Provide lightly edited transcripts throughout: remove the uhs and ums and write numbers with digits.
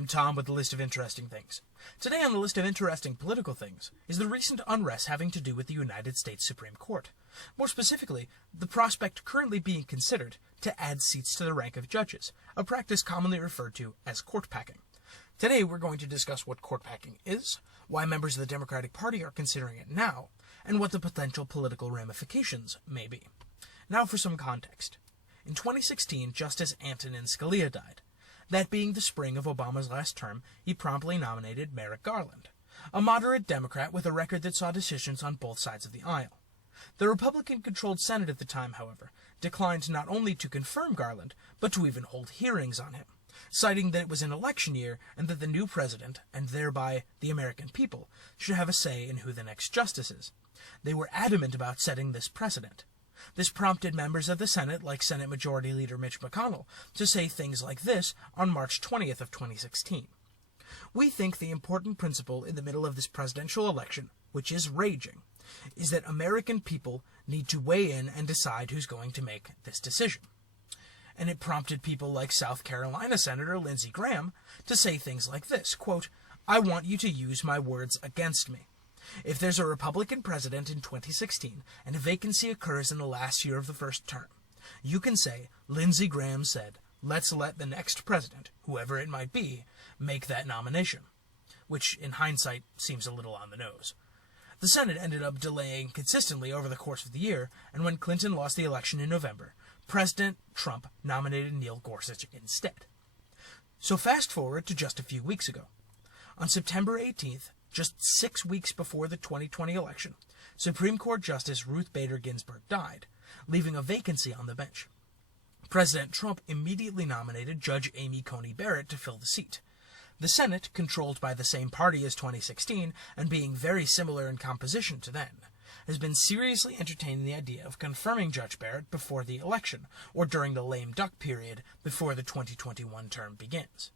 I'm Tom with the list of interesting things. Today on the list of interesting political things is the recent unrest having to do with the United States Supreme Court. More specifically, the prospect currently being considered to add seats to the rank of judges, a practice commonly referred to as court packing. Today we're going to discuss what court packing is, why members of the Democratic Party are considering it now, and what the potential political ramifications may be. Now for some context. In 2016, Justice Antonin Scalia died. That being the spring of Obama's last term, he promptly nominated Merrick Garland, a moderate Democrat with a record that saw decisions on both sides of the aisle. The Republican-controlled Senate at the time, however, declined not only to confirm Garland, but to even hold hearings on him, citing that it was an election year and that the new president, and thereby the American people, should have a say in who the next justice is. They were adamant about setting this precedent. This prompted members of the Senate, like Senate Majority Leader Mitch McConnell, to say things like this on March 20th of 2016. We think the important principle in the middle of this presidential election, which is raging, is that American people need to weigh in and decide who's going to make this decision. And it prompted people like South Carolina Senator Lindsey Graham to say things like this, quote, "I want you to use my words against me. If there's a Republican president in 2016 and a vacancy occurs in the last year of the first term, you can say, Lindsey Graham said, let's let the next president, whoever it might be, make that nomination," which in hindsight seems a little on the nose. The Senate ended up delaying consistently over the course of the year, and when Clinton lost the election in November, President Trump nominated Neil Gorsuch instead. So fast forward to just a few weeks ago. On September 18th, just 6 weeks before the 2020 election, Supreme Court Justice Ruth Bader Ginsburg died, leaving a vacancy on the bench. President Trump immediately nominated Judge Amy Coney Barrett to fill the seat. The Senate, controlled by the same party as 2016 and being very similar in composition to then, has been seriously entertaining the idea of confirming Judge Barrett before the election, or during the lame duck period before the 2021 term begins.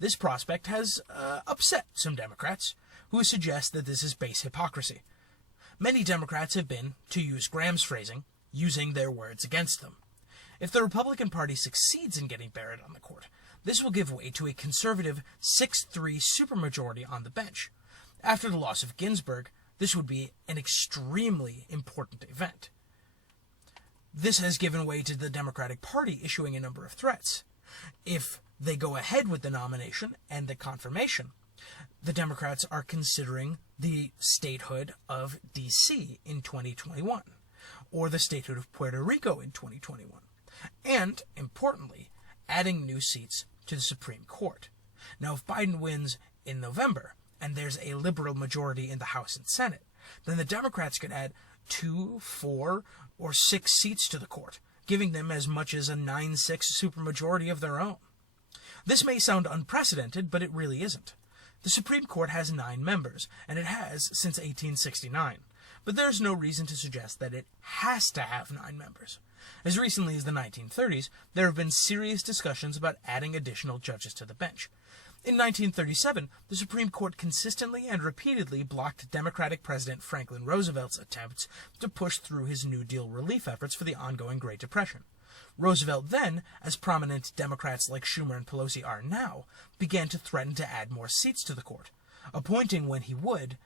This prospect has upset some Democrats, who suggest that this is base hypocrisy. Many Democrats have been, to use Graham's phrasing, using their words against them. If the Republican Party succeeds in getting Barrett on the court, this will give way to a conservative 6-3 supermajority on the bench. After the loss of Ginsburg, this would be an extremely important event. This has given way to the Democratic Party issuing a number of threats. If they go ahead with the nomination and the confirmation, the Democrats are considering the statehood of D.C. in 2021, or the statehood of Puerto Rico in 2021, and, importantly, adding new seats to the Supreme Court. Now, if Biden wins in November, and there's a liberal majority in the House and Senate, then the Democrats could add 2, 4, or 6 seats to the court, giving them as much as a 9-6 supermajority of their own. This may sound unprecedented, but it really isn't. The Supreme Court has 9 members, and it has since 1869, but there's no reason to suggest that it has to have 9 members. As recently as the 1930s, there have been serious discussions about adding additional judges to the bench. In 1937, the Supreme Court consistently and repeatedly blocked Democratic President Franklin Roosevelt's attempts to push through his New Deal relief efforts for the ongoing Great Depression. Roosevelt then, as prominent Democrats like Schumer and Pelosi are now, began to threaten to add more seats to the court, appointing, when he would,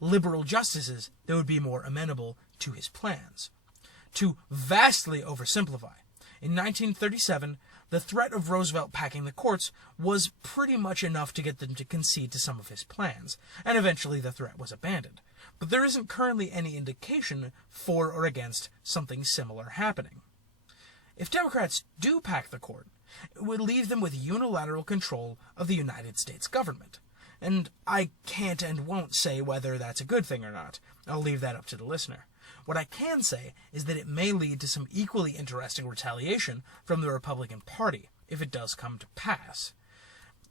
liberal justices that would be more amenable to his plans. To vastly oversimplify, in 1937, the threat of Roosevelt packing the courts was pretty much enough to get them to concede to some of his plans, and eventually the threat was abandoned. But there isn't currently any indication for or against something similar happening. If Democrats do pack the court, it would leave them with unilateral control of the United States government. And I can't and won't say whether that's a good thing or not. I'll leave that up to the listener. What I can say is that it may lead to some equally interesting retaliation from the Republican Party, if it does come to pass.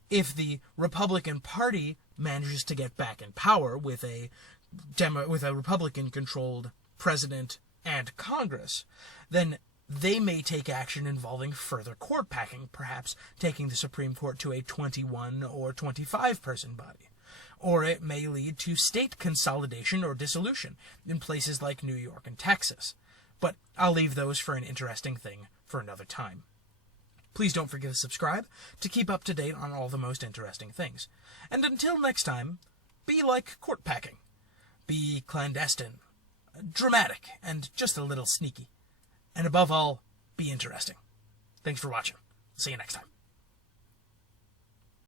If the Republican Party manages to get back in power with a Republican-controlled president and Congress, then they may take action involving further court packing, perhaps taking the Supreme Court to a 21 or 25-person body. Or it may lead to state consolidation or dissolution in places like New York and Texas. But I'll leave those for an interesting thing for another time. Please don't forget to subscribe to keep up to date on all the most interesting things. And until next time, be like court packing. Be clandestine, dramatic, and just a little sneaky. And above all, be interesting. Thanks for watching. See you next time.